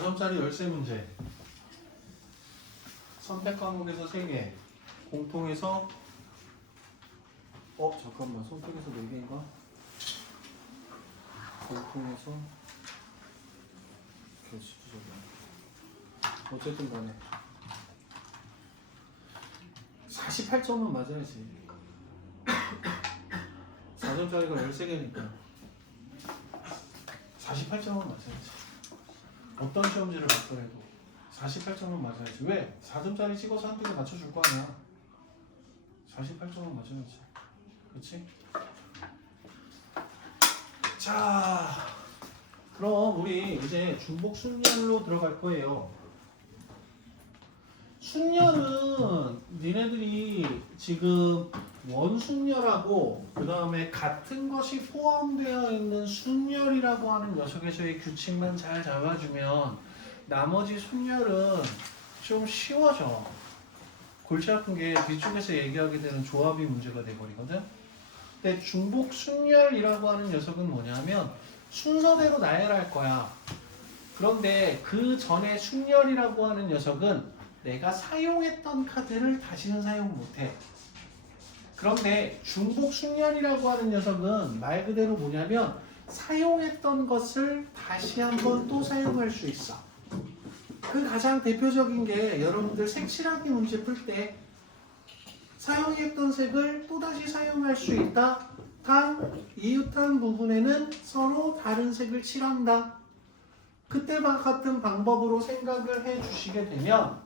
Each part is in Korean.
4점짜리 열쇠 문제. 선택 과목에서 3개. 공통에서 잠깐만. 선택에서 4개인가? 공통에서 교시 부족이야. 어쨌든 간에 48점은 맞아야지. 4점짜리가 13개니까 48점은 맞아야지. 어떤 시험지를 봤더라도 48점은 맞아야지. 왜? 4점짜리 찍어서 한 개 맞춰줄 거 아니야. 48점은 맞아야지. 그렇지? 자, 그럼 우리 이제 중복 순열로 들어갈 거예요. 순열은 니네들이 지금 원순열하고 그 다음에 같은 것이 포함되어 있는 순열이라고 하는 녀석에서의 규칙만 잘 잡아주면 나머지 순열은 좀 쉬워져. 골치 아픈 게 뒤쪽에서 얘기하게 되는 조합이 문제가 돼버리거든. 근데 중복 순열이라고 하는 녀석은 뭐냐면 순서대로 나열할 거야. 그런데 그 전에 순열이라고 하는 녀석은 내가 사용했던 카드를 다시는 사용 못해. 그런데 중복 순열이라고 하는 녀석은 말 그대로 뭐냐면 사용했던 것을 다시 한번 또 사용할 수 있어. 그 가장 대표적인 게 여러분들 색칠하기 문제 풀 때 사용했던 색을 또다시 사용할 수 있다. 단 이웃한 부분에는 서로 다른 색을 칠한다. 그때와 같은 방법으로 생각을 해 주시게 되면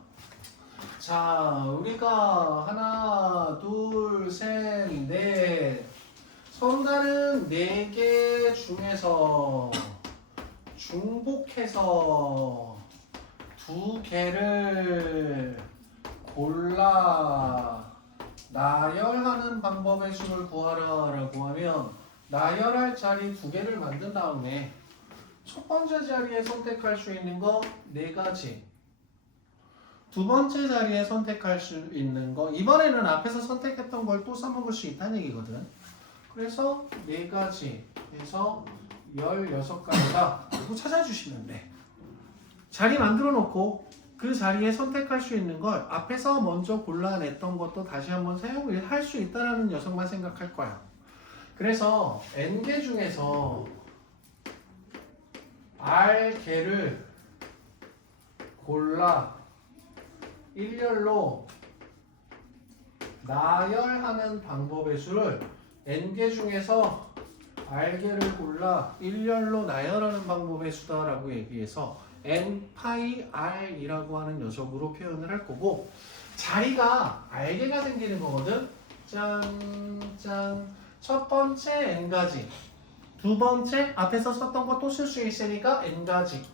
자, 우리가 하나, 둘, 셋, 넷 서로 다른 4개 중에서 중복해서 2개를 골라 나열하는 방법의 수를 구하라 라고 하면 나열할 자리 2개를 만든 다음에 첫 번째 자리에 선택할 수 있는 거 4가지, 두 번째 자리에 선택할 수 있는 거 이번에는 앞에서 선택했던 걸 또 써먹을 수 있다는 얘기거든. 그래서 4가지 해서 16가지다 이거 찾아주시면 돼. 자리 만들어 놓고 그 자리에 선택할 수 있는 걸 앞에서 먼저 골라냈던 것도 다시 한번 사용을 할 수 있다는 녀석만 생각할 거야. 그래서 N개 중에서 R개를 골라 일렬로 나열하는 방법의 수를 N개 중에서 R개를 골라 일렬로 나열하는 방법의 수다라고 얘기해서 N-파이 R이라고 하는 녀석으로 표현을 할 거고 자리가 R개가 생기는 거거든. 짠. 첫 번째 N가지, 두 번째 앞에서 썼던 거 또 쓸 수 있으니까 N가지,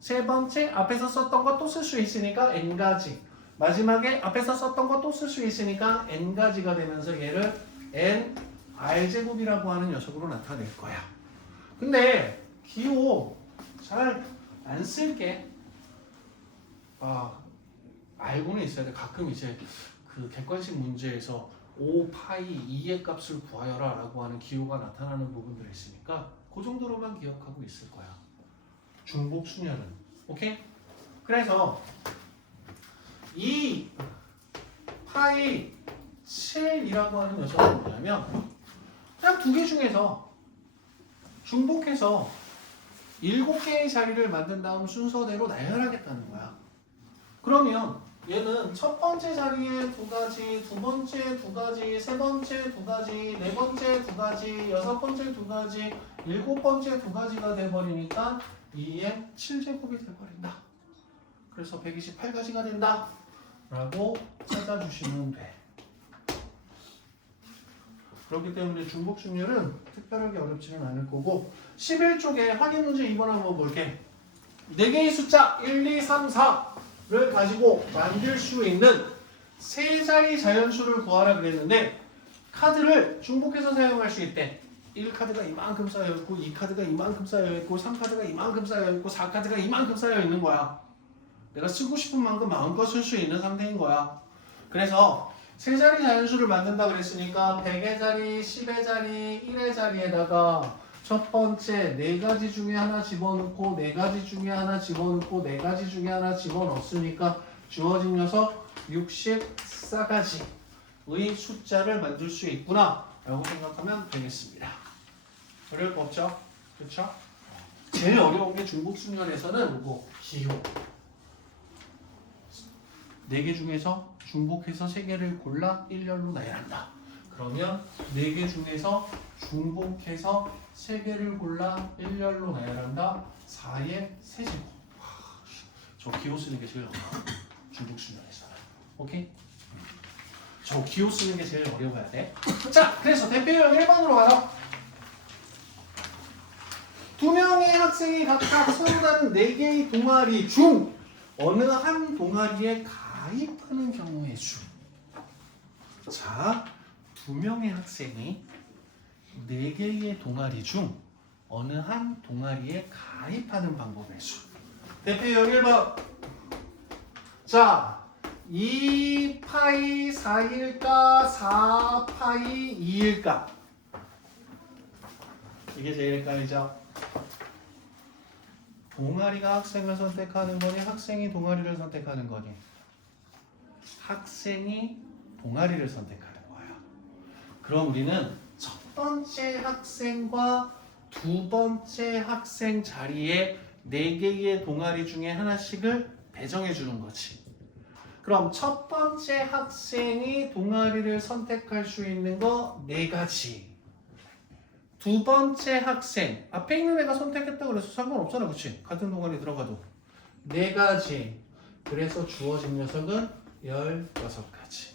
세 번째 앞에서 썼던 거 또 쓸 수 있으니까 N가지, 마지막에 앞에서 썼던 거 또 쓸 수 있으니까 N가지가 되면서 얘를 NR제곱이라고 하는 녀석으로 나타낼 거야. 근데 기호 잘 안 쓸게. 알고는 있어야 돼. 가끔 이제 그 객관식 문제에서 5파이 2의 값을 구하여라 라고 하는 기호가 나타나는 부분들이 있으니까 그 정도로만 기억하고 있을 거야. 중복 순열은. 오케이? 그래서 이 파이 7이라고 하는 녀석은 뭐냐면 그냥 2개 중에서 중복해서 7개의 자리를 만든 다음 순서대로 나열하겠다는 거야. 그러면 얘는 첫 번째 자리에 2가지, 두 번째 2가지, 세 번째 2가지, 네 번째 2가지, 여섯 번째 2가지, 일곱 번째 2가지가 돼버리니까 2의 7제곱이 돼버린다. 그래서 128가지가 된다 라고 찾아주시면 돼. 그렇기 때문에 중복 순열은 특별하게 어렵지는 않을 거고 11쪽에 확인 문제 2번 한번 볼게. 4개의 숫자 1, 2, 3, 4를 가지고 만들 수 있는 3자리 자연수를 구하라 그랬는데 카드를 중복해서 사용할 수 있대. 1카드가 이만큼 쌓여있고 2카드가 이만큼 쌓여있고 3카드가 이만큼 쌓여있고 4카드가 이만큼 쌓여있는 거야. 내가 쓰고 싶은 만큼 마음껏 쓸 수 있는 상태인 거야. 그래서 3자리 자연수를 만든다 그랬으니까 100의 자리, 10의 자리, 1의 자리에다가 첫 번째 네 가지 중에 하나 집어넣고 네 가지 중에 하나 집어넣고 네 가지 중에 하나 집어넣었으니까 주어진 녀석 64가지의 숫자를 만들 수 있구나 라고 생각하면 되겠습니다. 어려울 거 없죠? 그렇죠? 제일 어려운 게 중복순열에서는 뭐 기호 4개 중에서 중복해서 3개를 골라 일렬로 나열한다. 그러면 4개 중에서 중복해서 3개를 골라 일렬로 나열한다. 4의 세제곱. 저 기호 쓰는 게 제일 어려워. 중복순열에서는. 오케이? 저 기호 쓰는 게 제일 어려워야 돼. 자, 그래서 대표형 1번으로 가서 2명의 학생이 각각 서로 다른 4개의 동아리 중 어느 한 동아리에 가입하는 경우의 수. 자, 2명의 학생이 4개의 동아리 중 어느 한 동아리에 가입하는 방법의 수. 대표형 1번. 자, 2파이 4일까 4파이 2일까? 이게 제일 헷갈리죠? 동아리가 학생을 선택하는 거니 학생이 동아리를 선택하는 거니? 학생이 동아리를 선택하는 거예요. 그럼 우리는 첫 번째 학생과 두 번째 학생 자리에 4개의 동아리 중에 하나씩을 배정해 주는 거지. 그럼 첫 번째 학생이 동아리를 선택할 수 있는 거 4가지. 두 번째 학생, 앞에 있는 애가 선택했다고 그래서 상관없잖아, 그치? 같은 동아리 들어가도 4가지. 그래서 주어진 녀석은 16가지.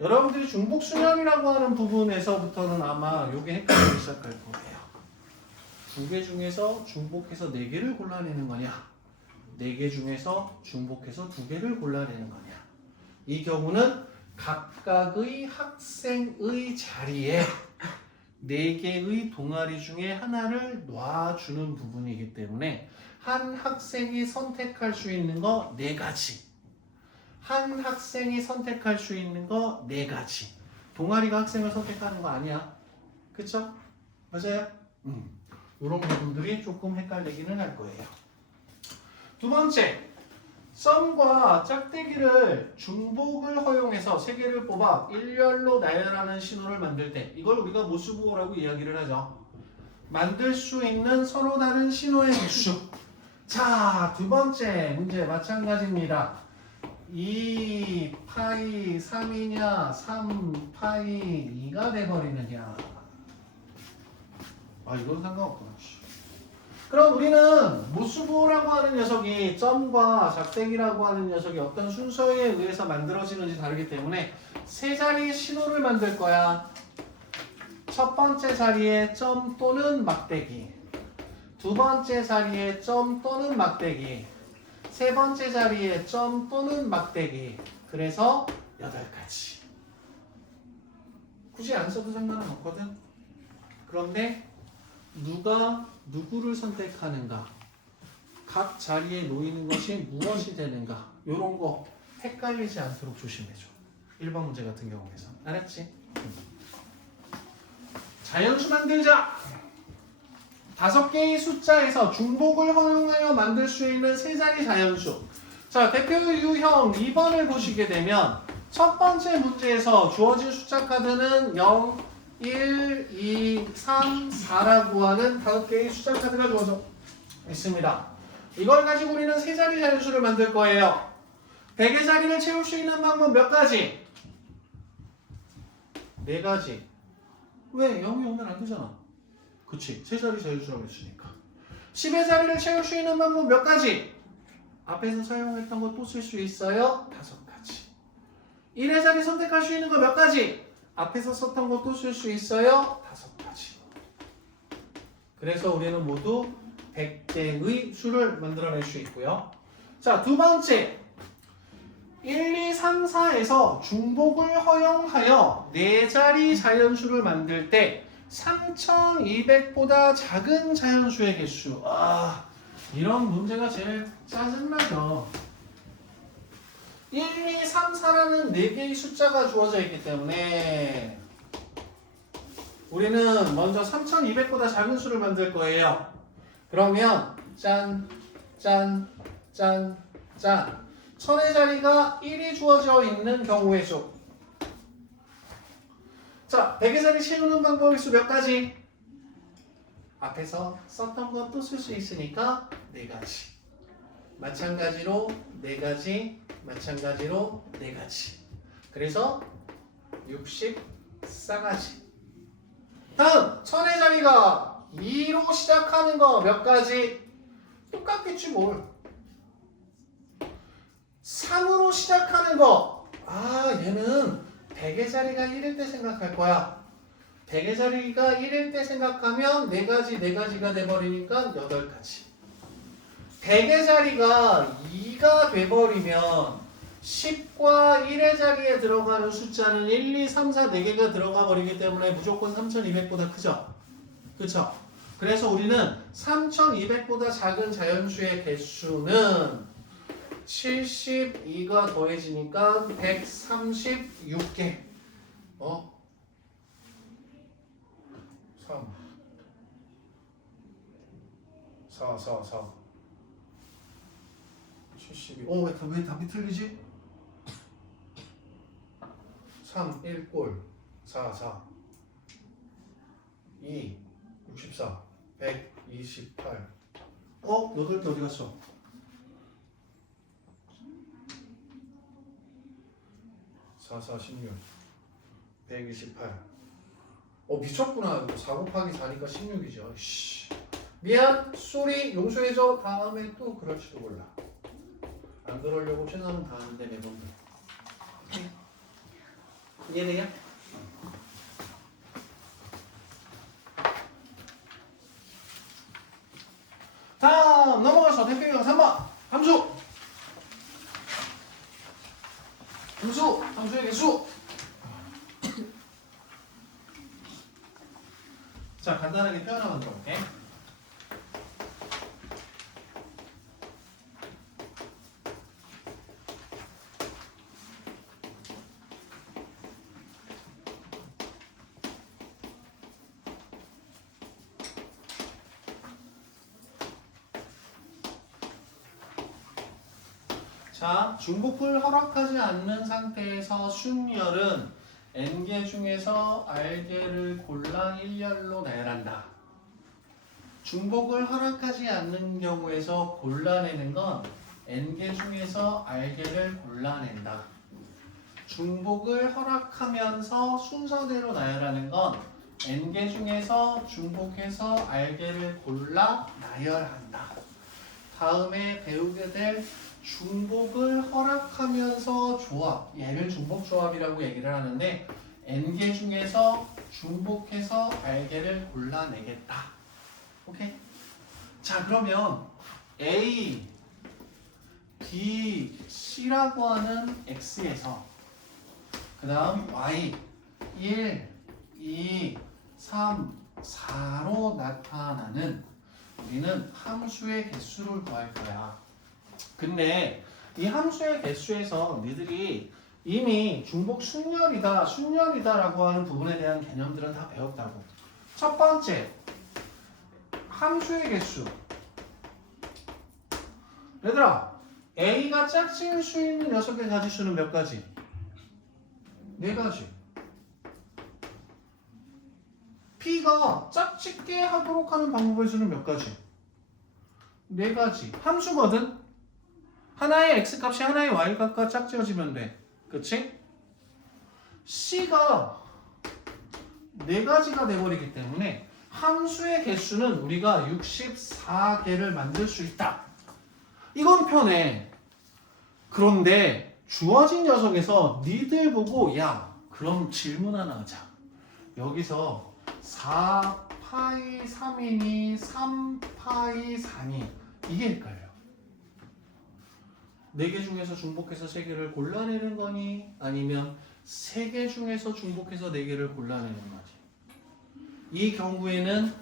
여러분들이 중복순열이라고 하는 부분에서부터는 아마 요게 헷갈리기 시작할 거예요. 2개 중에서 중복해서 4개를 골라내는 거냐? 4개 중에서 중복해서 2개를 골라내는 거냐? 이 경우는 각각의 학생의 자리에 4개의 동아리 중에 하나를 놔주는 부분이기 때문에 한 학생이 선택할 수 있는 거 4가지. 한 학생이 선택할 수 있는 거 4가지. 동아리가 학생을 선택하는 거 아니야. 그쵸? 맞아요? 이런 부분들이 조금 헷갈리기는 할 거예요. 두 번째, 썸과 짝대기를 중복을 허용해서 3개를 뽑아 일렬로 나열하는 신호를 만들 때 이걸 우리가 모수부호라고 이야기를 하죠. 만들 수 있는 서로 다른 신호의 개수. 자, 두 번째 문제 마찬가지입니다. 2파이 3이냐 3파이 2가 돼버리느냐. 아, 이건 상관없구나. 그럼 우리는 모수부호라고 하는 녀석이 점과 작대기라고 하는 녀석이 어떤 순서에 의해서 만들어지는지 다르기 때문에 3자리의 신호를 만들 거야. 첫 번째 자리에 점 또는 막대기, 두 번째 자리에 점 또는 막대기, 세 번째 자리에 점 또는 막대기. 그래서 8가지. 굳이 안 써도 상관은 없거든. 그런데 누가 누구를 선택하는가, 각 자리에 놓이는 것이 무엇이 되는가, 이런 거 헷갈리지 않도록 조심해줘. 1번 문제 같은 경우에서. 알았지? 자연수 만들자. 5개의 숫자에서 중복을 허용하여 만들 수 있는 3자리 자연수. 자, 대표 유형 2번을 보시게 되면 첫 번째 문제에서 주어진 숫자 카드는 0, 1, 2, 3, 4라고 하는 5개의 숫자 카드가 주어져 있습니다. 이걸 가지고 우리는 3자리 자연수를 만들 거예요. 100의 자리를 채울 수 있는 방법 몇 가지? 4가지. 왜? 0이 오면 안 되잖아. 그치? 3자리 자연수라고 했으니까. 10의 자리를 채울 수 있는 방법 몇 가지? 앞에서 사용했던 거 또 쓸 수 있어요? 5가지. 1의 자리 선택할 수 있는 거 몇 가지? 앞에서 썼던 것도 쓸 수 있어요? 5가지. 그래서 우리는 모두 100개의 수를 만들어낼 수 있고요. 자, 두 번째. 1, 2, 3, 4에서 중복을 허용하여 4자리 자연수를 만들 때 3200보다 작은 자연수의 개수. 아, 이런 문제가 제일 짜증나죠. 1, 2, 3, 4라는 4개의 숫자가 주어져 있기 때문에 우리는 먼저 3200보다 작은 수를 만들 거예요. 그러면 짠, 짠, 짠, 짠. 1000의 자리가 1이 주어져 있는 경우의 수. 자, 100의 자리 채우는 방법의 수 몇 가지? 앞에서 썼던 것도 쓸 수 있으니까 4가지. 마찬가지로 4가지, 마찬가지로 4가지. 그래서 64가지. 다음 1000의 자리가 2로 시작하는 거 몇 가지? 똑같겠지 뭘. 3으로 시작하는 거. 얘는 100의 자리가 1일 때 생각할 거야. 100의 자리가 1일 때 생각하면 4가지가 돼버리니까 8가지. 100의 자리가 2가 돼버리면 10과 1의 자리에 들어가는 숫자는 1, 2, 3, 4, 4개가 들어가 버리기 때문에 무조건 3200보다 크죠? 그쵸? 그래서 우리는 3200보다 작은 자연수의 개수는 72가 더해지니까 136개. 3 4 4 4 72. 왜 답이 틀리지? 3 1꼴 4 4 2 64 128. 8개 어디 갔어? 4 4 16 128. 미쳤구나. 4 곱하기 4니까 16이죠. 미안, 쏘리, 용서해줘. 다음에 또 그럴지도 몰라. 안 그러려고 최선을 다하는데 매번. 이해돼요? 다음 넘어가서 대표형 3번 함수의 개수. 자, 간단하게 표현 한번 들어볼게. 자, 중복을 허락하지 않는 상태에서 순열은 n개 중에서 r개를 골라 1열로 나열한다. 중복을 허락하지 않는 경우에서 골라내는 건 n개 중에서 r개를 골라낸다. 중복을 허락하면서 순서대로 나열하는 건 n개 중에서 중복해서 r개를 골라 나열한다. 다음에 배우게 될 중복을 허락하면서 조합, 얘를 중복 조합이라고 얘기를 하는데 n개 중에서 중복해서 r개를 골라내겠다. 오케이? 자, 그러면 A, B, C라고 하는 X에서 그 다음 Y 1, 2, 3, 4로 나타나는 우리는 함수의 개수를 구할 거야. 근데 이 함수의 개수에서 니들이 이미 중복 순열이다라고 하는 부분에 대한 개념들은 다 배웠다고. 첫 번째, 함수의 개수. 얘들아, A가 짝지을 수 있는 녀석의 가지수는 몇 가지? 4가지. B가 짝짓게 하도록 하는 방법의 수는 몇 가지? 4가지. 함수거든? 하나의 x값이 하나의 y값과 짝지어지면 돼. 그치? C가 4가지가 돼버리기 때문에 함수의 개수는 우리가 64개를 만들 수 있다. 이건 편해. 그런데 주어진 녀석에서 니들 보고 야, 그럼 질문 하나 하자. 여기서 4파이 3이니 3파이 4니 이게 헷갈려. 4개 중에서 중복해서 3개를 골라내는 거니 아니면 3개 중에서 중복해서 4개를 골라내는 거지. 이 경우에는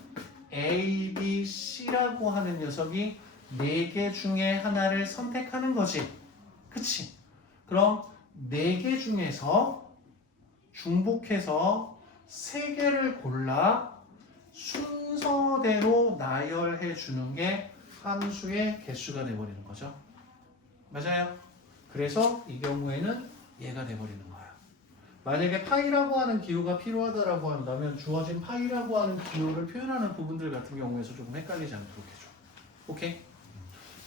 A, B, C라고 하는 녀석이 4개 중에 하나를 선택하는 거지. 그치? 그럼 4개 중에서 중복해서 세 개를 골라 순서대로 나열해 주는 게 함수의 개수가 돼버리는 거죠. 맞아요? 그래서 이 경우에는 얘가 돼버리는 거야. 만약에 파이라고 하는 기호가 필요하다라고 한다면 주어진 파이라고 하는 기호를 표현하는 부분들 같은 경우에서 조금 헷갈리지 않도록 해줘. 오케이?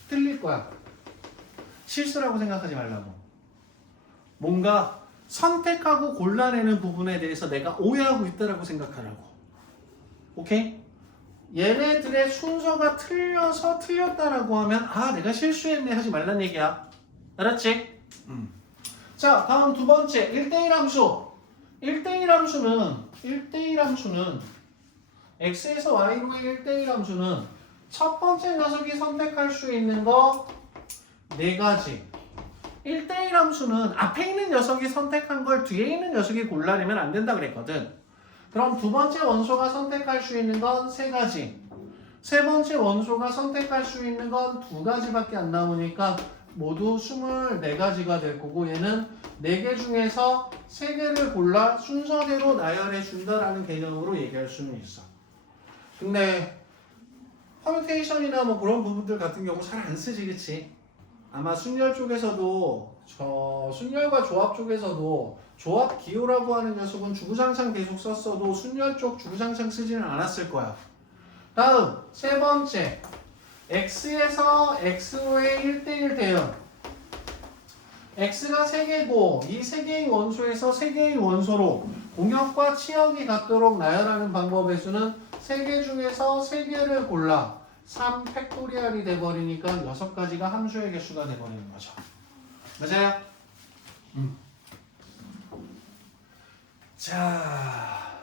틀릴 거야. 실수라고 생각하지 말라고. 뭔가 선택하고 골라내는 부분에 대해서 내가 오해하고 있다라고 생각하라고. 오케이? 얘네들의 순서가 틀려서 틀렸다라고 하면 아 내가 실수했네 하지 말란 얘기야. 알았지? 자 다음 두 번째 1대1 함수. 1대1 함수는 x에서 y로의 1대1 함수는 첫 번째 녀석이 선택할 수 있는 거 4가지. 1대1 함수는 앞에 있는 녀석이 선택한 걸 뒤에 있는 녀석이 골라내면 안 된다 그랬거든. 그럼 두 번째 원소가 선택할 수 있는 건 3가지. 세 번째 원소가 선택할 수 있는 건 2가지밖에 안 나오니까 모두 24가지가 될 거고 얘는 4개 중에서 3개를 골라 순서대로 나열해 준다라는 개념으로 얘기할 수는 있어. 근데 퍼뮤테이션이나 뭐 그런 부분들 같은 경우 잘 안 쓰지, 그치? 아마 순열 쪽에서도 순열과 조합 쪽에서도 조합 기호라고 하는 녀석은 주구장창 계속 썼어도 순열 쪽 주구장창 쓰지는 않았을 거야. 다음 세 번째 x에서 x로의 1대1 대응. x가 3개고 이 3개의 원소에서 3개의 원소로 공역과 치역이 같도록 나열하는 방법의 수는 3개 중에서 3개를 골라 3 팩토리얼이 돼버리니까 6가지가 함수의 개수가 돼버리는 거죠. 맞아요? 자,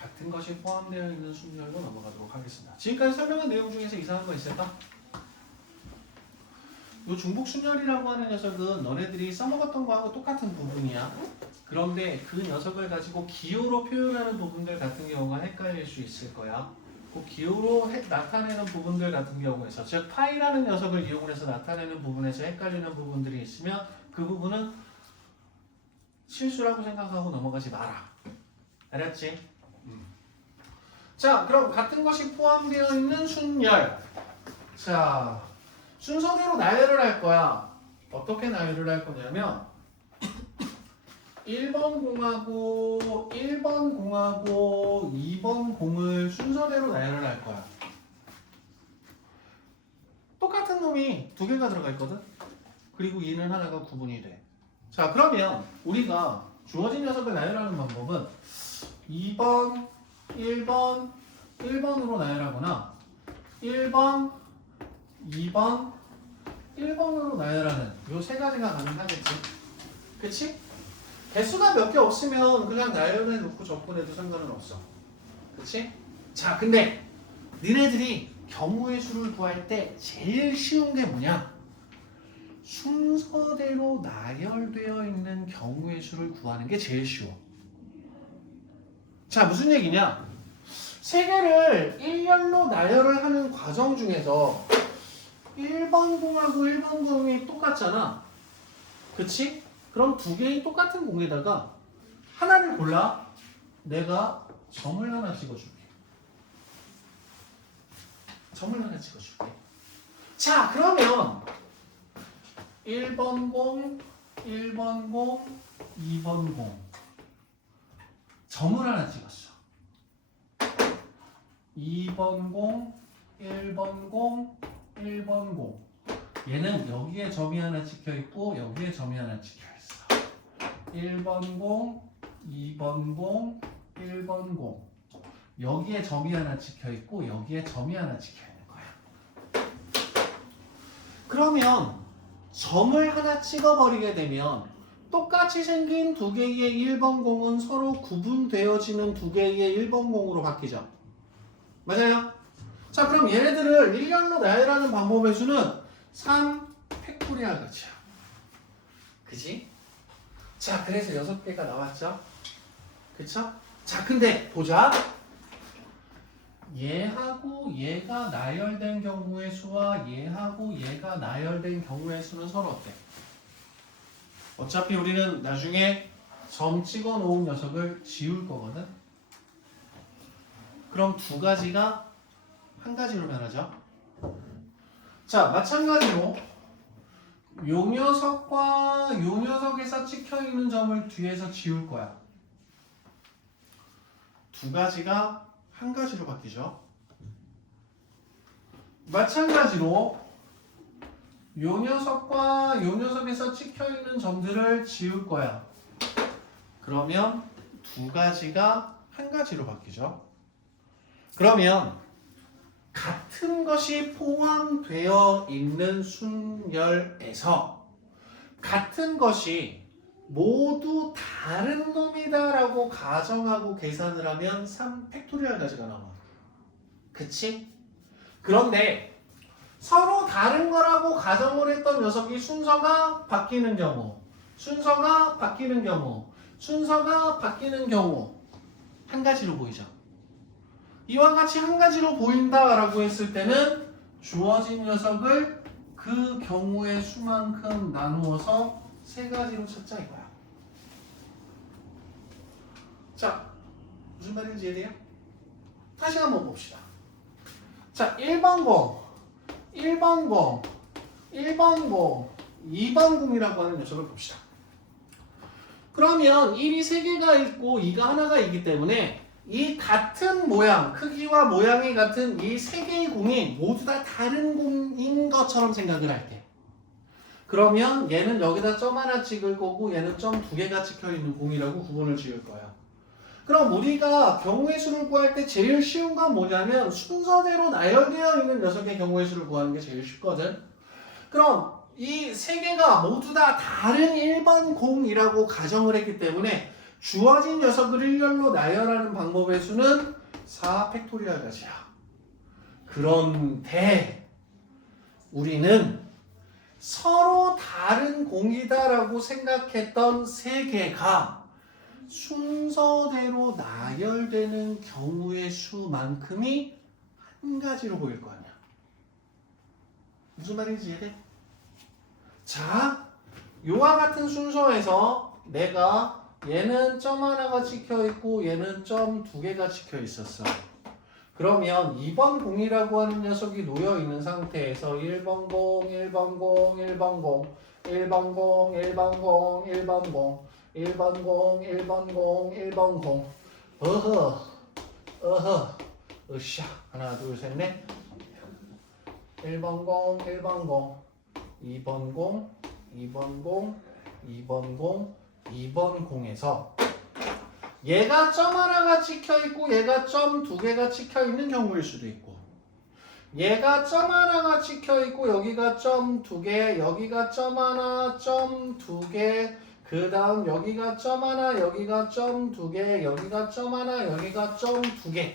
같은 것이 포함되어 있는 순열로 넘어가도록 하겠습니다. 지금까지 설명한 내용 중에서 이상한 거 있을까? 이 중복 순열이라고 하는 녀석은 너네들이 써먹었던 거하고 똑같은 부분이야. 그런데 그 녀석을 가지고 기호로 표현하는 부분들 같은 경우가 헷갈릴 수 있을 거야. 그 기호로 나타내는 부분들 같은 경우에서 즉 파이라는 녀석을 이용해서 나타내는 부분에서 헷갈리는 부분들이 있으면 그 부분은 실수라고 생각하고 넘어가지 마라. 알았지? 자, 그럼 같은 것이 포함되어 있는 순열. 자, 순서대로 나열을 할 거야. 어떻게 나열을 할 거냐면 1번 공하고 2번 공을 순서대로 나열을 할 거야. 똑같은 놈이 2개가 들어가 있거든. 그리고 얘는 하나가 구분이 돼. 자, 그러면 우리가 주어진 녀석을 나열하는 방법은 2번, 1번으로 나열하거나 1번, 2번, 1번으로 나열하는 요 3가지가 가능하겠지. 그치? 개수가 몇 개 없으면 그냥 나열해 놓고 접근해도 상관은 없어. 그치? 자, 근데 니네들이 경우의 수를 구할 때 제일 쉬운 게 뭐냐? 순서대로 나열되어 있는 경우의 수를 구하는 게 제일 쉬워. 자, 무슨 얘기냐? 3개를 일렬로 나열을 하는 과정 중에서 1번 공하고 1번 공이 똑같잖아. 그치? 그럼 2개의 똑같은 공에다가 하나를 골라. 내가 점을 하나 찍어줄게. 점을 하나 찍어줄게. 자, 그러면 1번 공, 1번 공, 2번 공. 점을 하나 찍었어. 2번 공, 1번 공, 1번 공. 얘는 여기에 점이 하나 찍혀 있고 여기에 점이 하나 찍혀 있어. 1번 공, 2번 공, 1번 공. 여기에 점이 하나 찍혀 있고 여기에 점이 하나 찍혀 있는 거야. 그러면 점을 하나 찍어버리게 되면 똑같이 생긴 2개의 1번 공은 서로 구분되어지는 2개의 1번 공으로 바뀌죠. 맞아요? 자, 그럼 얘네들을 일렬로 나열하는 방법의 수는 3 팩토리얼 가지야. 그지? 자, 그래서 6개가 나왔죠? 그쵸? 자, 근데 보자. 얘하고 얘가 나열된 경우의 수와 얘하고 얘가 나열된 경우의 수는 서로 어때? 어차피 우리는 나중에 점 찍어 놓은 녀석을 지울 거거든. 그럼 두 가지가 한 가지로 변하죠. 자, 마찬가지로 요 녀석과 요 녀석에서 찍혀 있는 점을 뒤에서 지울 거야. 두 가지가 한 가지로 바뀌죠. 마찬가지로 요 녀석과 요 녀석에서 찍혀 있는 점들을 지울 거야. 그러면 두 가지가 한 가지로 바뀌죠. 그러면 같은 것이 포함되어 있는 순열에서 같은 것이 모두 다른 놈이다라고 가정하고 계산을 하면 3팩토리얼까지가 나와. 그치? 그런데 서로 다른 거라고 가정을 했던 녀석이 순서가 바뀌는 경우, 순서가 바뀌는 경우, 순서가 바뀌는 경우 한 가지로 보이죠. 이와 같이 한 가지로 보인다라고 했을 때는 주어진 녀석을 그 경우의 수만큼 나누어서 세 가지로 찾자 이거야. 자, 무슨 말인지 이해돼요? 다시 한번 봅시다. 자, 1번 공, 1번 공, 1번 공, 2번 공이라고 하는 녀석을 봅시다. 그러면 1이 3개가 있고 2가 하나가 있기 때문에 이 같은 모양, 크기와 모양이 같은 이 3개의 공이 모두 다 다른 공인 것처럼 생각을 할게. 그러면 얘는 여기다 점 하나 찍을 거고 얘는 점 2개가 찍혀 있는 공이라고 구분을 지을 거야. 그럼 우리가 경우의 수를 구할 때 제일 쉬운 건 뭐냐면 순서대로 나열되어 있는 녀석의 경우의 수를 구하는 게 제일 쉽거든. 그럼 이 3개가 모두 다 다른 1번 공이라고 가정을 했기 때문에 주어진 녀석을 일렬로 나열하는 방법의 수는 4팩토리얼 가지야. 그런데 우리는 서로 다른 공이다라고 생각했던 3개가 순서대로 나열되는 경우의 수만큼이 한 가지로 보일 거 아니야. 무슨 말인지 이해돼? 자, 요와 같은 순서에서 내가 얘는 점 하나가 찍혀 있고 얘는 점 2개가 찍혀 있었어. 그러면 2번 공이라고 하는 녀석이 놓여 있는 상태에서 1번 공, 1번 공, 1번 공, 1번 공, 1번 공, 1번 공, 1번 공, 1번 공, 1번 공. 으쌰. 하나, 둘, 셋, 넷. 1번 공, 1번 공, 2번 공, 2번 공, 2번 공, 2번 공에서 얘가 점 하나가 찍혀 있고 얘가 점 2개가 찍혀 있는 경우일 수도 있고 얘가 점 하나가 찍혀 있고 여기가 점 2개, 여기가 점 하나, 점 2개, 그 다음 여기가 점 하나, 여기가 점 2개, 여기가 점 하나, 여기가 점 2개.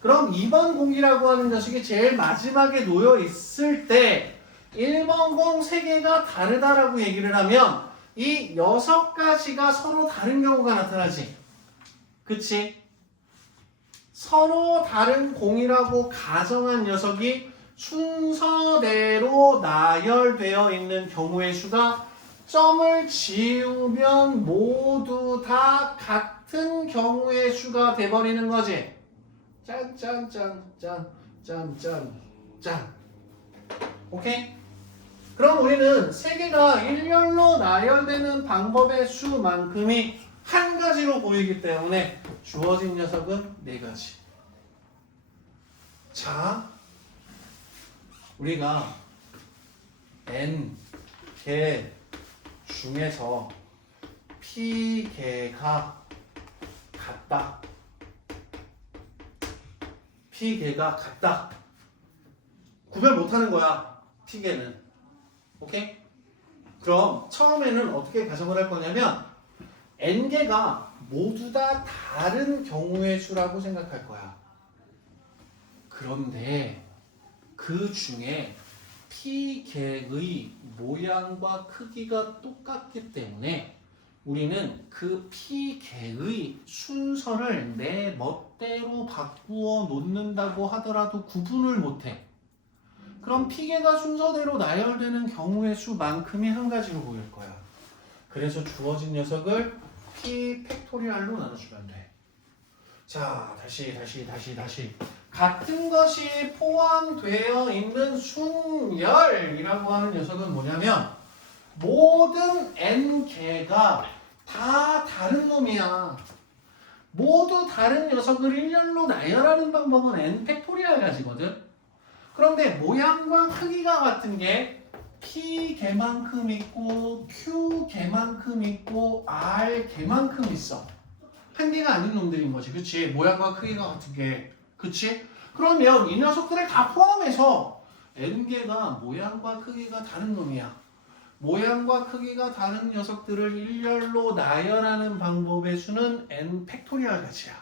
그럼 2번 공이라고 하는 녀석이 제일 마지막에 놓여 있을 때 1번 공 3개가 다르다라고 얘기를 하면 이 6가지가 서로 다른 경우가 나타나지. 그치? 서로 다른 공이라고 가정한 녀석이 순서대로 나열되어 있는 경우의 수가 점을 지우면 모두 다 같은 경우의 수가 돼버리는 거지. 짠. 오케이? 그럼 우리는 3개가 일렬로 나열되는 방법의 수만큼이 한 가지로 보이기 때문에 주어진 녀석은 4가지. 자, 우리가 N개 중에서 P개가 같다. P개가 같다. 구별 못하는 거야. P개는. 오케이? 그럼 처음에는 어떻게 가정을 할 거냐면 N개가 모두 다 다른 경우의 수라고 생각할 거야. 그런데 그 중에 P개의 모양과 크기가 똑같기 때문에 우리는 그 P개의 순서를 내 멋대로 바꾸어 놓는다고 하더라도 구분을 못해. 그럼 P개가 순서대로 나열되는 경우의 수만큼이 한 가지로 보일 거야. 그래서 주어진 녀석을 p 팩토리얼로 나눠주면 돼. 자, 다시. 같은 것이 포함되어 있는 순열이라고 하는 녀석은 뭐냐면 모든 n개가 다 다른 놈이야. 모두 다른 녀석을 일렬로 나열하는 방법은 n 팩토리얼 가지거든. 그런데 모양과 크기가 같은 게 p 개만큼 있고 q 개만큼 있고 r 개만큼 있어. 한 개가 아닌 놈들인 거지. 그치? 모양과 크기가 같은 게. 그치? 그러면 이 녀석들을 다 포함해서 n개가 모양과 크기가 다른 놈이야. 모양과 크기가 다른 녀석들을 일렬로 나열하는 방법의 수는 n 팩토리얼 가지야.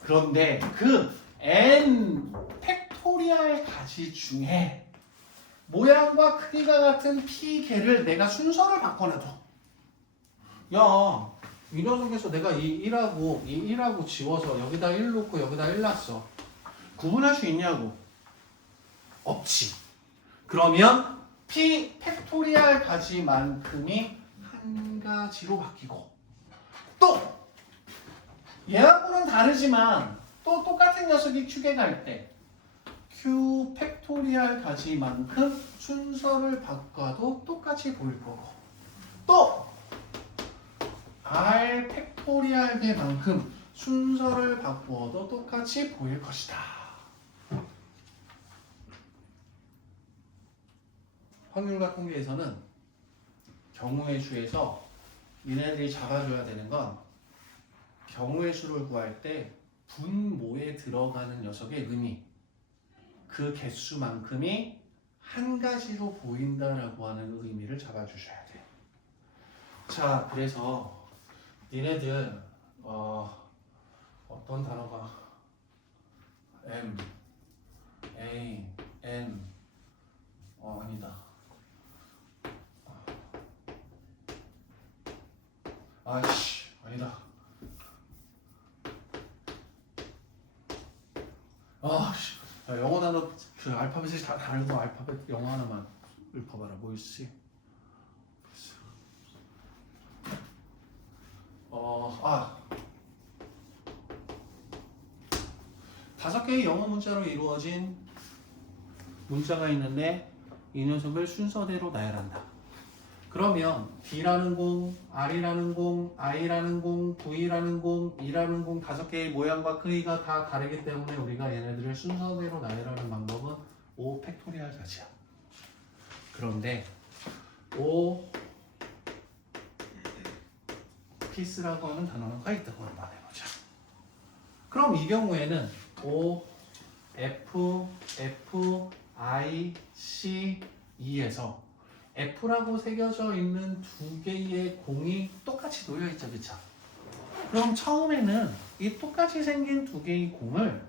그런데 그 n 팩토리얼 가지 중에 모양과 크기가 같은 p개를 내가 순서를 바꿔놔도 야, 이 녀석에서 내가 이 1하고 지워서 여기다 1 놓고 여기다 1 놨어. 구분할 수 있냐고? 없지. 그러면 p 팩토리얼 가지만큼이 한 가지로 바뀌고 또 얘하고는 다르지만 또 똑같은 녀석이 q개 갈 때 q 팩토리얼 가지만큼 순서를 바꿔도 똑같이 보일 거고 또 r 팩토리얼 개만큼 순서를 바꾸어도 똑같이 보일 것이다. 확률과 통계에서는 경우의 수에서 니네들이 잡아줘야 되는 건 경우의 수를 구할 때 분모에 들어가는 녀석의 의미, 그 개수만큼이 한 가지로 보인다라고 하는 의미를 잡아주셔야 돼요. 자, 그래서 니네들 어떤 단어가 M, A, N 아니다. 아이씨, 아니다. 아씨, 영어 단어 그 알파벳이 다 다르고 알파벳 영어 하나만 읽어봐라. 뭐 있지? 다섯 개의 영어 문자로 이루어진 문자가 있는데 이 녀석을 순서대로 나열한다. 그러면 D라는 공, R이라는 공, I라는 공, V라는 공, E라는 공 다섯 개의 모양과 크기가 다 다르기 때문에 우리가 얘네들을 순서대로 나열하는 방법은 O 팩토리얼 가지야. 그런데 O 피스라고 하는 단어가 있다고 말해보자. 그럼 이 경우에는 O, F, I, C, E에서 F라고 새겨져 있는 두 개의 공이 똑같이 놓여 있죠, 그쵸? 그럼 처음에는 이 똑같이 생긴 두 개의 공을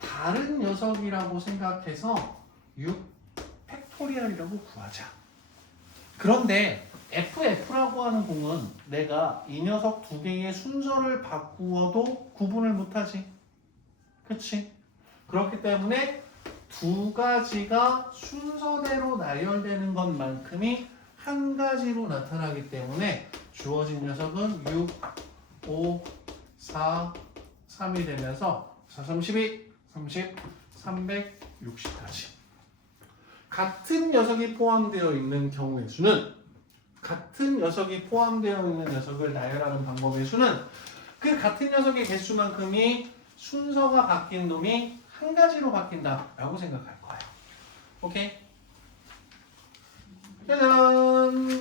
다른 녀석이라고 생각해서 6 팩토리얼이라고 구하자. 그런데 FF라고 하는 공은 내가 이 녀석 두 개의 순서를 바꾸어도 구분을 못하지. 그치? 그렇기 때문에 두 가지가 순서대로 나열되는 것만큼이 한 가지로 나타나기 때문에 주어진 녀석은 6, 5, 4, 3이 되면서 4, 32, 30, 360까지. 같은 녀석이 포함되어 있는 경우의 수는 같은 녀석이 포함되어 있는 녀석을 나열하는 방법의 수는 그 같은 녀석의 개수만큼이 순서가 바뀐 놈이 한 가지로 바뀐다 라고 생각할 거예요. 오케이? 짜잔!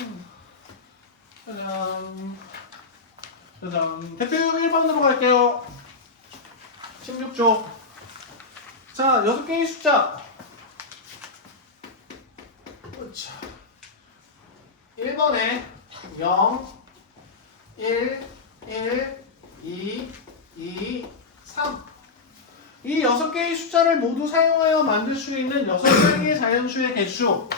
짜잔! 짜잔! 대표용 1번으로 갈게요. 16쪽. 자, 6개의 숫자. 그렇죠. 1번에 0, 1, 1, 2, 2, 3. 이 6개의 숫자를 모두 사용하여 만들 수 있는 6개의 자연수의 개수.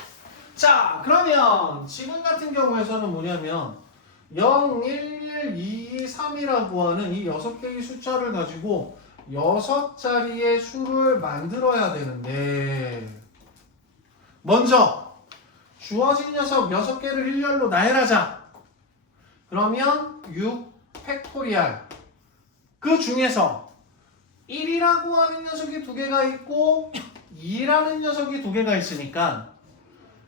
자, 그러면 지금 같은 경우에서는 뭐냐면 0, 1, 1, 2, 3이라고 하는 이 6개의 숫자를 가지고 6자리의 수를 만들어야 되는데 먼저 주어진 녀석 6개를 일렬로 나열하자. 그러면 6 팩토리알. 그 중에서 1이라고 하는 녀석이 2개가 있고 2라는 녀석이 2개가 있으니까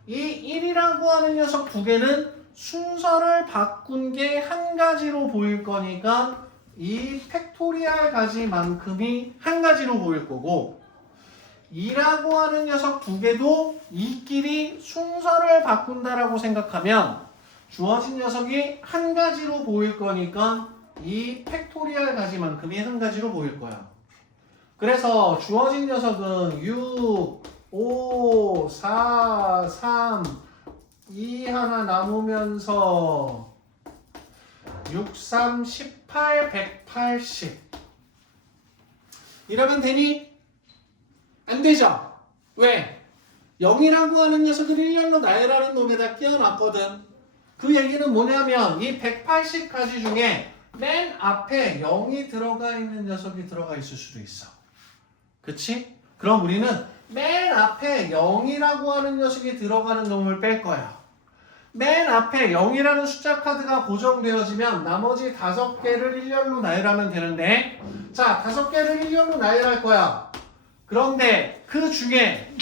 이 1이라고 하는 녀석 2개는 순서를 바꾼 게 한 가지로 보일 거니까 이 팩토리알 가지만큼이 한 가지로 보일 거고 2라고 하는 녀석 2개도 이끼리 순서를 바꾼다라고 생각하면 주어진 녀석이 한 가지로 보일 거니까 이 팩토리알 가지만큼이 한 가지로 보일 거야. 그래서 주어진 녀석은 6, 5, 4, 3, 2 하나 남으면서 6, 3, 18, 180 이러면 되니? 안 되죠? 왜? 0이라고 하는 녀석을 일렬로 나열하는 놈에다 끼워놨거든. 그 얘기는 뭐냐면 이 180가지 중에 맨 앞에 0이 들어가 있는 녀석이 들어가 있을 수도 있어. 그치? 그럼 우리는 맨 앞에 0이라고 하는 녀석이 들어가는 놈을 뺄 거야. 맨 앞에 0이라는 숫자 카드가 고정되어지면 나머지 5개를 일렬로 나열하면 되는데 자, 5개를 일렬로 나열할 거야. 그런데 그 중에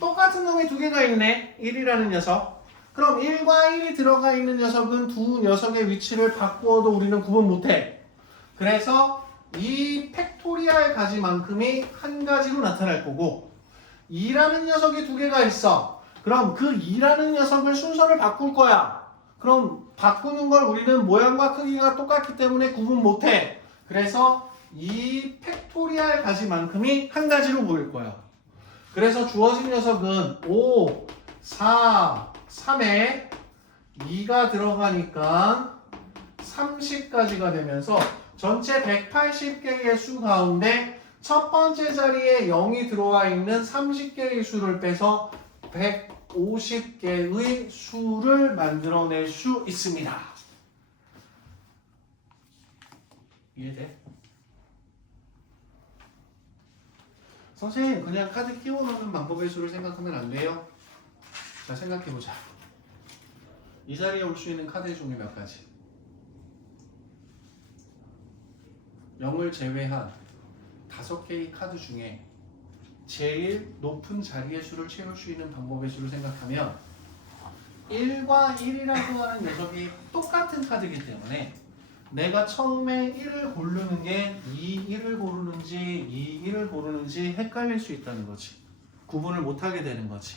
똑같은 놈이 2개가 있네. 1이라는 녀석. 그럼 1과 1이 들어가 있는 녀석은 두 녀석의 위치를 바꾸어도 우리는 구분 못해. 그래서 이 팩토리알 가지만큼이 한 가지로 나타날 거고 2라는 녀석이 2개가 있어. 그럼 그 2라는 녀석을 순서를 바꿀 거야. 그럼 바꾸는 걸 우리는 모양과 크기가 똑같기 때문에 구분 못해. 그래서 이 팩토리알 가지만큼이 한 가지로 보일 거야. 그래서 주어진 녀석은 5, 4, 3에 2가 들어가니까 30까지가 되면서 전체 180개의 수 가운데 첫 번째 자리에 0이 들어와 있는 30개의 수를 빼서 150개의 수를 만들어낼 수 있습니다. 이해돼? 선생님 그냥 카드 끼워 넣는 방법의 수를 생각하면 안 돼요? 자, 생각해보자. 이 자리에 올 수 있는 카드의 종류 몇 가지? 0을 제외한 5개의 카드 중에 제일 높은 자리의 수를 채울 수 있는 방법의 수를 생각하면 1과 1이라고 하는 녀석이 똑같은 카드이기 때문에 내가 처음에 1을 고르는 게 2, 1을 고르는지 2, 1을 고르는지 헷갈릴 수 있다는 거지. 구분을 못하게 되는 거지.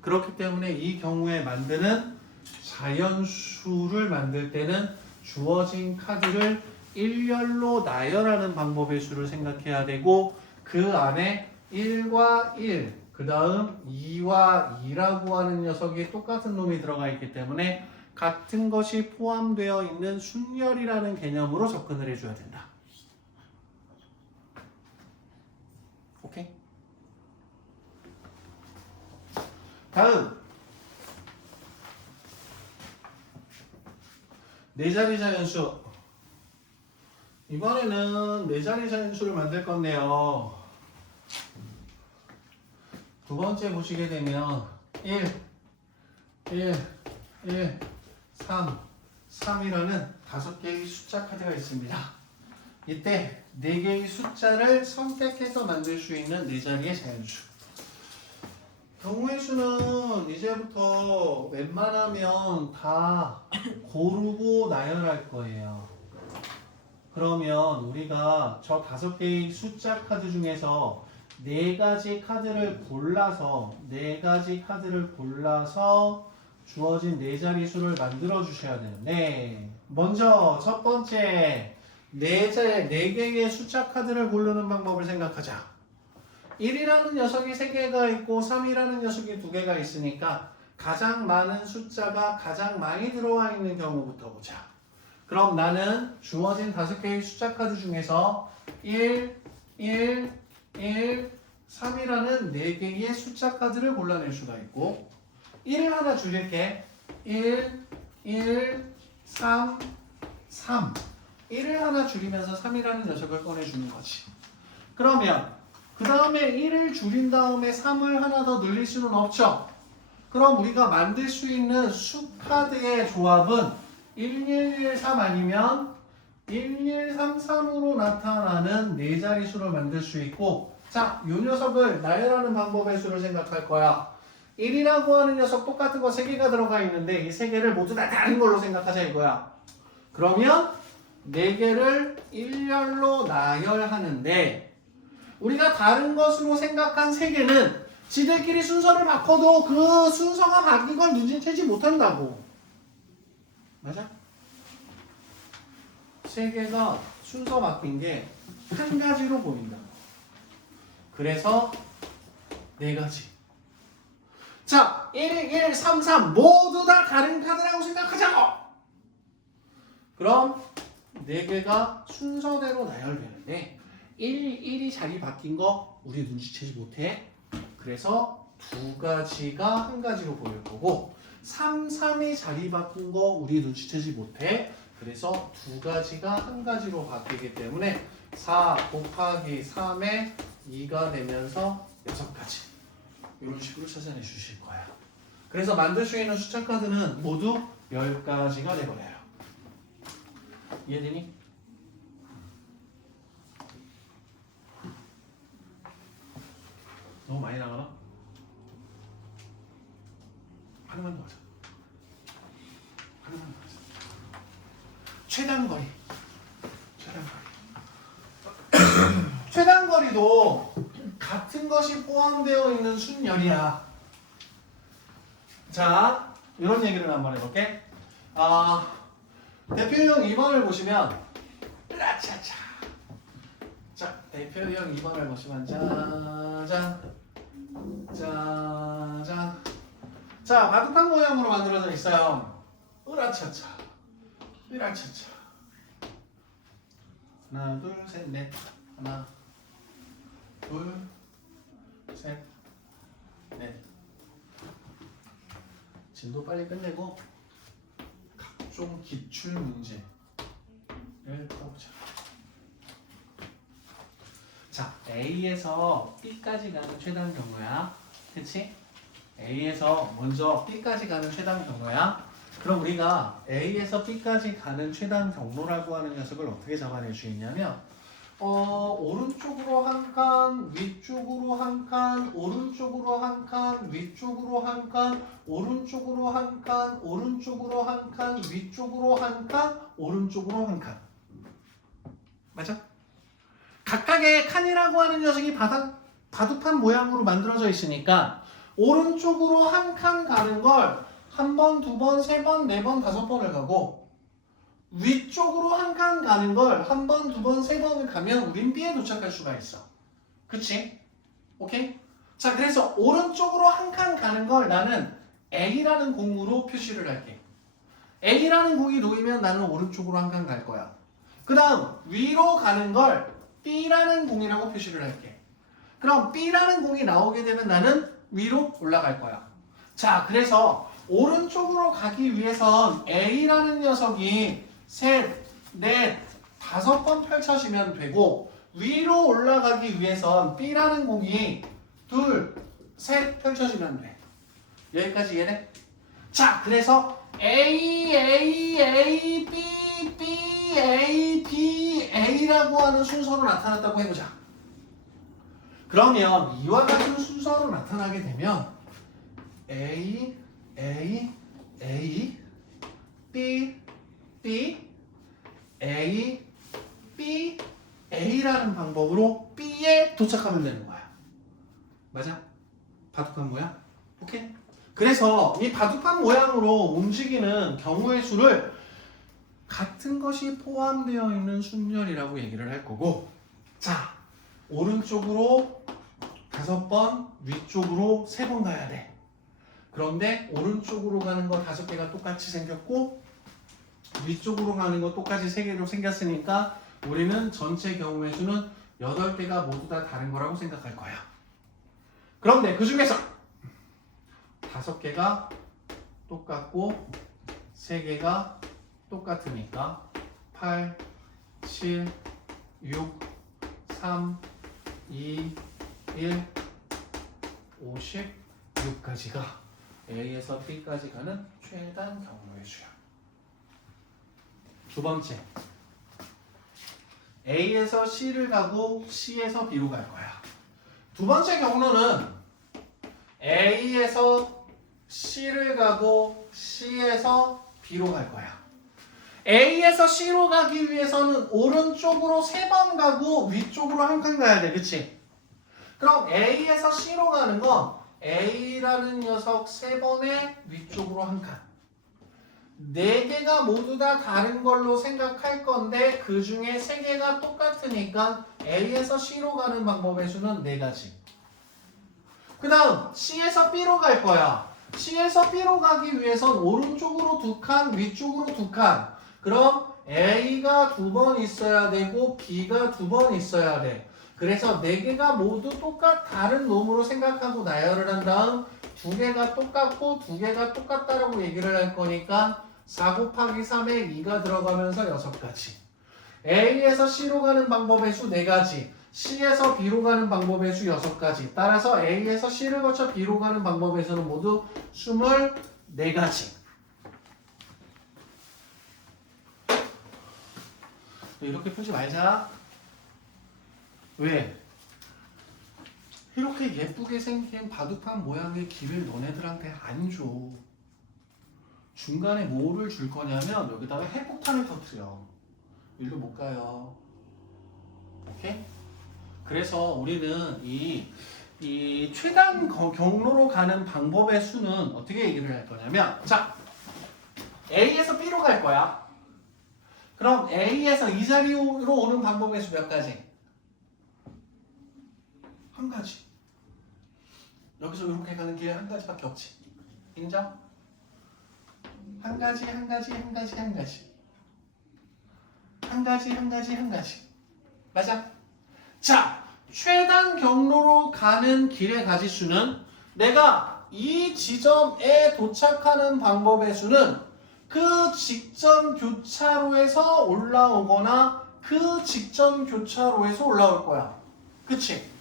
그렇기 때문에 이 경우에 만드는 자연수를 만들 때는 주어진 카드를 일렬로 나열하는 방법의 수를 생각해야 되고 그 안에 1과 1, 그 다음 2와 2라고 하는 녀석이 똑같은 놈이 들어가 있기 때문에 같은 것이 포함되어 있는 순열이라는 개념으로 접근을 해줘야 된다. 오케이? 다음 네 자리 자연수. 이번에는 네 자리 자연수를 만들 건데요. 두 번째 보시게 되면 1, 1, 1, 3, 3이라는 5개의 숫자 카드가 있습니다. 이때 4개의 숫자를 선택해서 만들 수 있는 네 자리의 자연수. 경우의 수는 이제부터 웬만하면 다 고르고 나열할 거예요. 그러면 우리가 저 5개의 숫자 카드 중에서 4가지 카드를 골라서 주어진 4자리 수를 만들어 주셔야 되는데 먼저 첫 번째 4개의 숫자 카드를 고르는 방법을 생각하자. 1이라는 녀석이 3개가 있고 3이라는 녀석이 2개가 있으니까 가장 많은 숫자가 가장 많이 들어와 있는 경우부터 보자. 그럼 나는 주어진 5개의 숫자 카드 중에서 1, 1, 1, 3이라는 4개의 숫자 카드를 골라낼 수가 있고 1을 하나 줄일게. 1, 1, 3, 3 1을 하나 줄이면서 3이라는 녀석을 꺼내주는 거지. 그러면 그 다음에 1을 줄인 다음에 3을 하나 더 늘릴 수는 없죠. 그럼 우리가 만들 수 있는 수카드의 조합은 1113 아니면 1133으로 나타나는 네 자리수를 만들 수 있고, 자, 이 녀석을 나열하는 방법의 수를 생각할 거야. 1이라고 하는 녀석 똑같은 거 3개가 들어가 있는데 이 3개를 모두 다 다른 걸로 생각하자 이거야. 그러면 4개를 일렬로 나열하는데 우리가 다른 것으로 생각한 3개는 지들끼리 순서를 바꿔도 그 순서가 바뀐 걸 눈치채지 못한다고. 맞아? 3개가 순서 바뀐 게 한 가지로 보인다. 그래서 4가지. 자, 1, 1, 3, 3 모두 다 다른 카드라고 생각하자고. 그럼 4개가 순서대로 나열되는데 1이 자리 바뀐 거 우리 눈치채지 못해. 그래서 2가지가 한 가지로 보일 거고 3, 3이 자리 바꾼 거 우리 눈치채지 못해. 그래서 2가지가 한 가지로 바뀌기 때문에 4 곱하기 3에 2가 되면서 6가지. 이런 식으로 찾아내 주실 거야. 그래서 만들 수 있는 숫자 카드는 모두 10가지가 되버려요. 이해되니? 너무 많이 나가나? 하나만 더 하자. 하나만 더 하자. 최단거리. 최단거리도 같은 것이 포함되어 있는 순열이야. 자, 이런 얘기를 한번 해볼게. 대표형 2번을 보시면 라차차. 자, 대표형 2번을 보시면 짜잔 짜잔. 자, 바둑판 모양으로 만들어져 있어요. 으라차차 으라차차. 하나 둘 셋 넷. 하나 둘 셋 넷. 진도 빨리 끝내고 각종 기출 문제를 풀어보자. 자, A에서 B까지 가는 최단 경로야. 그치? A에서 먼저 B까지 가는 최단 경로야. 그럼 우리가 A에서 B까지 가는 최단 경로라고 하는 녀석을 어떻게 잡아낼 수 있냐면 오른쪽으로 한 칸, 위쪽으로 한 칸, 오른쪽으로 한 칸, 위쪽으로 한 칸, 오른쪽으로 한 칸, 오른쪽으로 한 칸, 위쪽으로 한 칸, 오른쪽으로 한 칸. 맞아? 각각의 칸이라고 하는 녀석이 바둑판 모양으로 만들어져 있으니까 오른쪽으로 한 칸 가는 걸 한 번, 두 번, 세 번, 네 번, 5번을 가고 위쪽으로 한 칸 가는 걸 한 번, 두 번, 세 번을 가면 우린 B에 도착할 수가 있어. 그치? 오케이? 자, 그래서 오른쪽으로 한 칸 가는 걸 나는 A라는 공으로 표시를 할게. A라는 공이 놓이면 나는 오른쪽으로 한 칸 갈 거야. 그 다음 위로 가는 걸 B라는 공이라고 표시를 할게. 그럼 B라는 공이 나오게 되면 나는 위로 올라갈 거야. 자, 그래서 오른쪽으로 가기 위해선 A라는 녀석이 셋, 넷, 5번 펼쳐지면 되고 위로 올라가기 위해선 B라는 공이 둘, 셋 펼쳐지면 돼. 여기까지 이해돼? 자, 그래서 A, A, A, B, B, A, B, A라고 하는 순서로 나타났다고 해보자. 그러면 이와 같은 순서로 나타나게 되면 A, A, A, B, B, A, B, A라는 방법으로 B에 도착하면 되는 거야. 맞아? 바둑판 모양? 오케이? 그래서 이 바둑판 모양으로 움직이는 경우의 수를 같은 것이 포함되어 있는 순열이라고 얘기를 할 거고, 자, 오른쪽으로 5번, 위쪽으로 3번 가야 돼. 그런데 오른쪽으로 가는 거 5개가 똑같이 생겼고 위쪽으로 가는 거 똑같이 3개로 생겼으니까 우리는 전체 경우의 수는 8개가 모두 다 다른 거라고 생각할 거야. 그런데 그 중에서 5개가 똑같고 3개가 똑같으니까 8, 7, 6, 3, 2, 1, 56가지가 A에서 B까지 가는 최단 경로의 수야. 두 번째, A에서 C를 가고 C에서 B로 갈 거야. 두 번째 경로는 A에서 C를 가고 C에서 B로 갈 거야. A에서 C로 가기 위해서는 오른쪽으로 3번 가고 위쪽으로 한 칸 가야 돼. 그치? 그럼 A에서 C로 가는 건 A라는 녀석 3번의 위쪽으로 한 칸. 4개가 모두 다 다른 걸로 생각할 건데 그 중에 3개가 똑같으니까 A에서 C로 가는 방법의 수는 4가지. 그 다음 C에서 B로 갈 거야. C에서 B로 가기 위해선 오른쪽으로 2칸, 위쪽으로 2칸. 그럼 A가 2번 있어야 되고 B가 2번 있어야 돼. 그래서 4개가 모두 다른 놈으로 생각하고 나열을 한 다음 2개가 똑같고 2개가 똑같다라고 얘기를 할 거니까 4 곱하기 3에 2가 들어가면서 6가지. A에서 C로 가는 방법의 수 4가지. C에서 B로 가는 방법의 수 6가지. 따라서 A에서 C를 거쳐 B로 가는 방법의 수는 모두 24가지. 이렇게 풀지 말자. 왜? 이렇게 예쁘게 생긴 바둑판 모양의 길을 너네들한테 안 줘. 중간에 뭐를 줄 거냐면 여기다가 핵폭탄을 터뜨려. 일로 못 가요. 오케이? 그래서 우리는 이 최단 경로로 가는 방법의 수는 어떻게 얘기를 할 거냐면, 자, A에서 B로 갈 거야. 그럼 A에서 이 자리로 오는 방법의 수 몇 가지? 한 가지. 여기서 이렇게 가는 길에 한 가지밖에 없지. 인정? 한 가지, 한 가지, 한 가지, 한 가지. 한 가지, 한 가지, 한 가지. 맞아? 자, 최단 경로로 가는 길의 가지수는 내가 이 지점에 도착하는 방법의 수는 그 직전 교차로에서 올라오거나 그 직전 교차로에서 올라올 거야. 그치?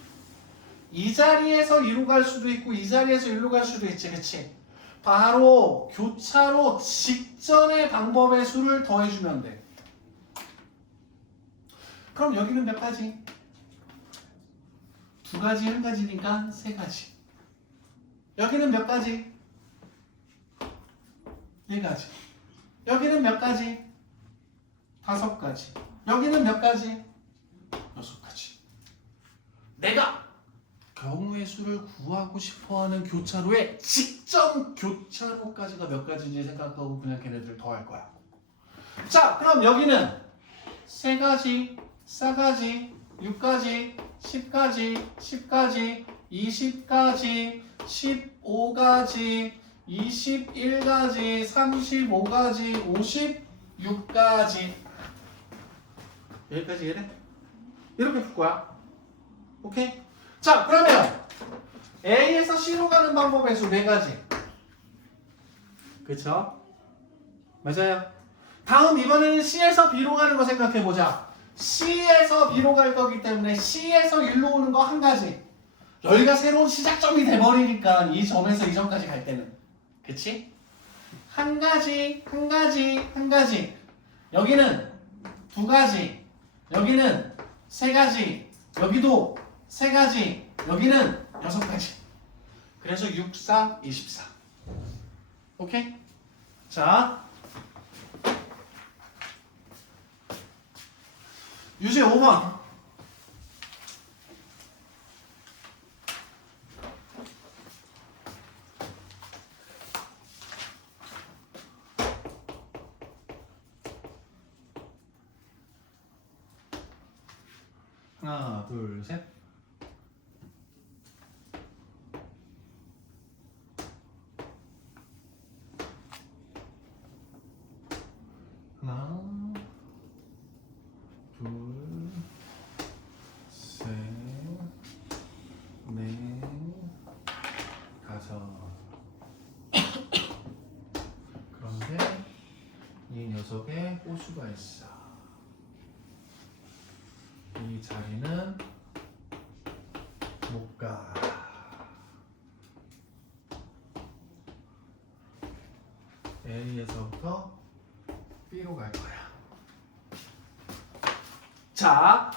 이 자리에서 이로 갈 수도 있고 이 자리에서 이로 갈 수도 있지. 그치? 바로 교차로 직전의 방법의 수를 더해주면 돼. 그럼 여기는 몇 가지? 2가지, 1가지니까 3가지. 여기는 몇 가지? 4가지. 여기는 몇 가지? 5가지. 여기는 몇 가지? 6가지. 내가 경우의 수를 구하고 싶어하는 교차로의 직전 교차로까지가 몇 가지인지 생각하고 그냥 걔네들 더할 거야. 자, 그럼 여기는 3가지, 4가지, 6가지, 10가지, 10가지, 20가지, 15가지, 21가지, 35가지, 56가지. 여기까지 이해돼? 이렇게 풀 거야. 오케이? 자, 그러면 A에서 C로 가는 방법의 수 4가지. 그쵸? 맞아요. 다음 이번에는 C에서 B로 가는 거 생각해보자. C에서 B로 갈 거기 때문에 C에서 1로 오는 거 1가지. 여기가 새로운 시작점이 돼버리니까 이 점에서 이 점까지 갈 때는. 그치? 1가지, 1가지, 1가지. 여기는 2가지. 여기는 3가지. 여기도 3가지. 여기는 6가지. 그래서 6, 4, 24. 오케이? 자, 유제 5번. 하나, 둘, 셋. 하나, 둘, 셋, 넷, 5. 그런데 이 녀석에 호수가 있어. 이 자리는 못 가. A에서부터 B로 갈 거야. 자,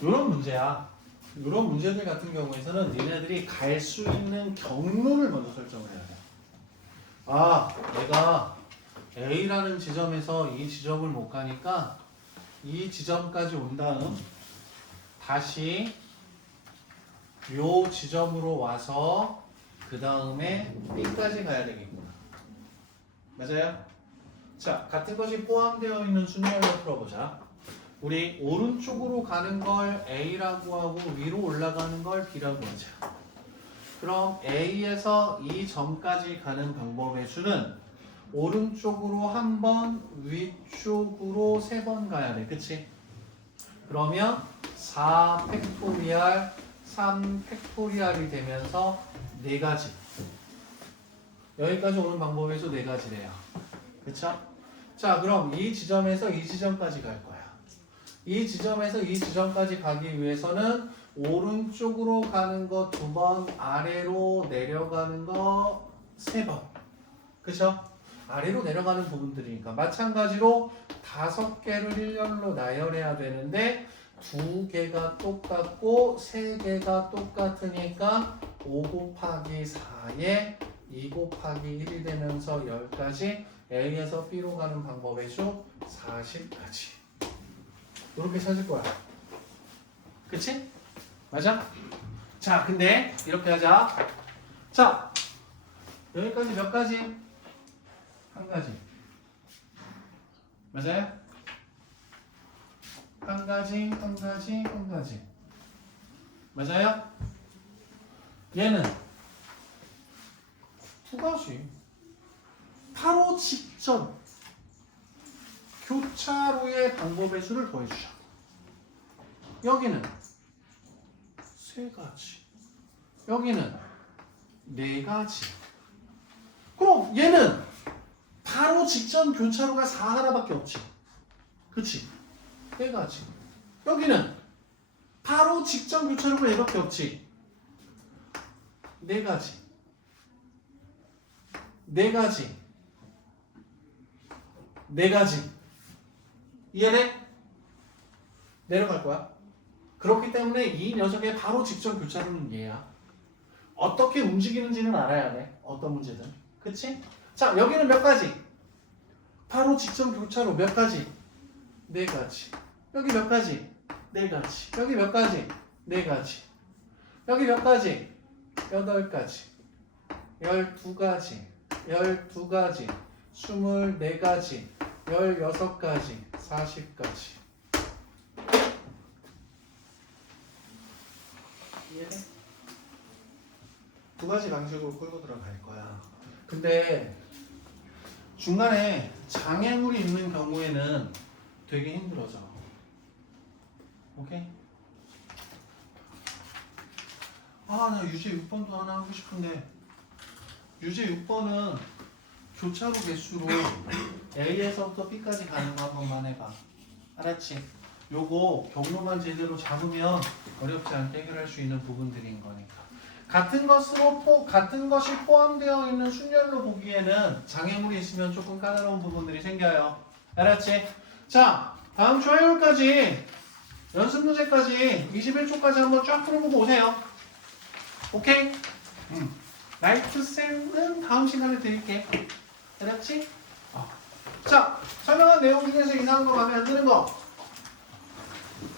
이런 문제야. 이런 문제들 같은 경우에서는 니네들이 갈 수 있는 경로를 먼저 설정을 해야 돼. 아, 내가 A라는 지점에서 이 지점을 못 가니까 이 지점까지 온 다음 다시 요 지점으로 와서 그 다음에 B까지 가야 되겠구나. 맞아요? 자, 같은 것이 포함되어 있는 순열로 풀어보자. 우리 오른쪽으로 가는 걸 A라고 하고 위로 올라가는 걸 B라고 하자. 그럼 A에서 이 점까지 가는 방법의 수는 오른쪽으로 한 번, 위쪽으로 3번 가야 돼. 그치? 그러면 4 팩토리얼, 3 팩토리얼이 되면서 4가지. 여기까지 오는 방법의 수 4가지래요. 그쵸? 자, 그럼 이 지점에서 이 지점까지 갈 거야. 이 지점에서 이 지점까지 가기 위해서는 오른쪽으로 가는 거 2번, 아래로 내려가는 거 3번. 그쵸? 아래로 내려가는 부분들이니까 마찬가지로 5개를 일렬로 나열해야 되는데 2개가 똑같고 3개가 똑같으니까 5 곱하기 4에 2 곱하기 1이 되면서 10까지 A에서 B로 가는 방법의 수 40까지. 이렇게 찾을 거야. 그치? 맞아? 자, 근데 이렇게 하자. 자, 여기까지 몇 가지? 한 가지. 맞아요? 한 가지, 한 가지, 한 가지. 맞아요? 얘는 두 가지. 바로 직전 교차로의 방법의 수를 더해주자. 여기는 3가지. 여기는 4가지. 그럼 얘는 바로 직전 교차로가 4하나밖에 없지. 그치? 4가지. 여기는 바로 직전 교차로가 얘밖에 없지. 4가지. 4가지. 4가지. 이해돼? 내려갈 거야. 그렇기 때문에 이 녀석의 바로 직전 교차로는 얘야. 어떻게 움직이는지는 알아야 돼. 어떤 문제든. 그치? 자, 여기는 몇 가지? 바로 직전 교차로 몇 가지? 4가지. 여기 몇 가지? 4가지. 여기 몇 가지? 4가지. 여기 몇 가지? 8가지. 12가지. 12가지. 24가지. 16가지. 40가지. 이해돼? 2가지 방식으로 끌고 들어갈 거야. 근데 중간에 장애물이 있는 경우에는 되게 힘들어져. 오케이? 아, 나 유제 6번도 하나 하고 싶은데 유제 6번은 교차로 개수로 A에서부터 B까지 가는 거 한 번만 해봐. 알았지? 요거 경로만 제대로 잡으면 어렵지 않게 해결할 수 있는 부분들인 거니까. 같은 것이 포함되어 있는 순열로 보기에는 장애물이 있으면 조금 까다로운 부분들이 생겨요. 알았지? 자, 다음 주 화요일까지 연습 문제까지 21초까지 한번 쫙 풀어보고 오세요. 오케이? 라이트쌤은 다음 시간에 드릴게. 알았지? 자, 설명한 내용 중에서 이상한 거 마음에 안 드는 거.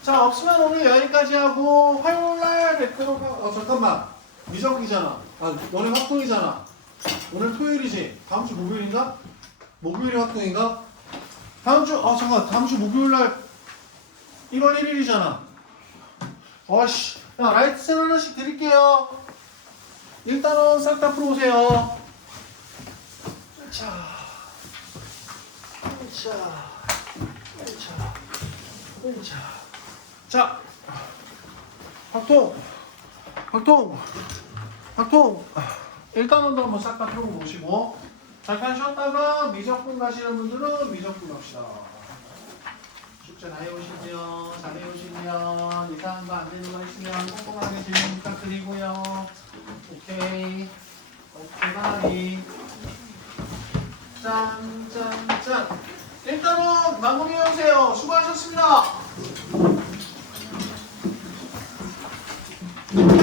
자, 없으면 오늘 여기까지 하고 화요일날 뵙도록 잠깐만. 미적이잖아. 너네 확동이잖아. 오늘 토요일이지. 다음 주 목요일인가? 목요일이 확동인가? 잠깐. 다음 주 목요일날 1월 1일이잖아. 어씨. 야, 라이트쌤 하나씩 드릴게요. 일단은 싹 다 풀어보세요. 자. 자, 확통. 일단은 한번 싹 다 펴고 보시고 잠깐 쉬었다가 미적분 가시는 분들은 미적분 갑시다. 숙제 다 해오시면, 잘 해오시면 이상한 거 안 되는 거 있으면 꼼꼼하게 질문 부탁드리고요. 오케이, 바이. 짠짠짠. 일단은 마무리해 오세요. 수고하셨습니다.